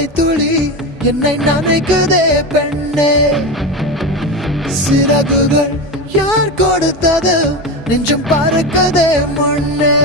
மழை துளி என்னை நினைக்குதே பெண்ணே. சிறகுகள் யார் கொடுத்தது நெஞ்சம் பறக்கதே முன்னே.